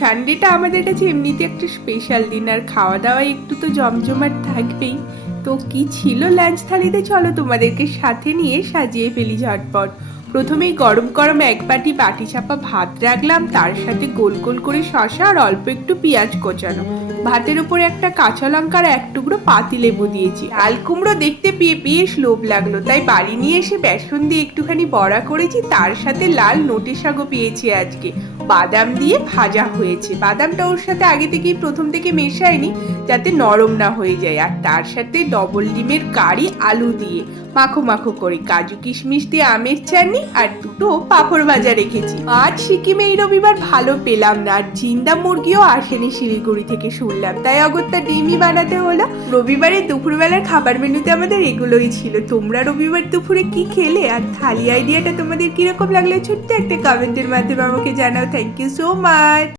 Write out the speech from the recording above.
সানডেটা আমাদের কাছে এমনিতে একটা স্পেশাল দিন, আর খাওয়া দাওয়া একটু তো জমজমাট থাকবেই। তো কি ছিল লাঞ্চ থালিতে, চলো তোমাদেরকে সাথে নিয়ে সাজিয়ে ফেলি ঝটপট। প্রথমেই গরম গরম এক বাটি চাপা ভাত রাখলাম, তার সাথে গোল গোল করে শসা আর অল্প একটু পেঁয়াজ কোচানো। ভাতের উপরে একটা কাঁচা লঙ্কার এক টুকরো পাতিলেবু দিয়েছি। লাল কুমড়ো দেখতে পেয়ে বেশ লোভ লাগলো, তাই বাড়ি নিয়ে এসে বেসন দিয়ে একটুখানি বড়া করেছি। তার সাথে লাল নোটে শাকও পেয়েছি আজকে, বাদাম দিয়ে ভাজা হয়েছে। বাদামটা ওর সাথে আগে থেকেই প্রথম থেকে মেশাইনি, যাতে নরম না হয়ে যায়। আর তার সাথে ডবল ডিমের কারি আলু দিয়ে মাখো মাখো করে, কাজু কিশমিশ দিয়ে আমের চাটনি আর দুটো পাঁপড় ভাজা রেখেছি। আজ সিকিমে এই রবিবার ভালো পেলাম না, আর জিন্দা মুরগিও আসেনি শিলিগুড়ি থেকে শুনলাম, তাই অগত্যা ডিমই বানাতে হলো। রবিবারের দুপুরবেলার খাবার মেনুতে আমাদের এগুলোই ছিল। তোমরা রবিবার দুপুরে কি খেলে, আর থালি আইডিয়াটা তোমাদের কিরকম লাগলো ছোট্ট একটা কমেন্টের মাধ্যমে আমাকে জানাও। Thank you so much.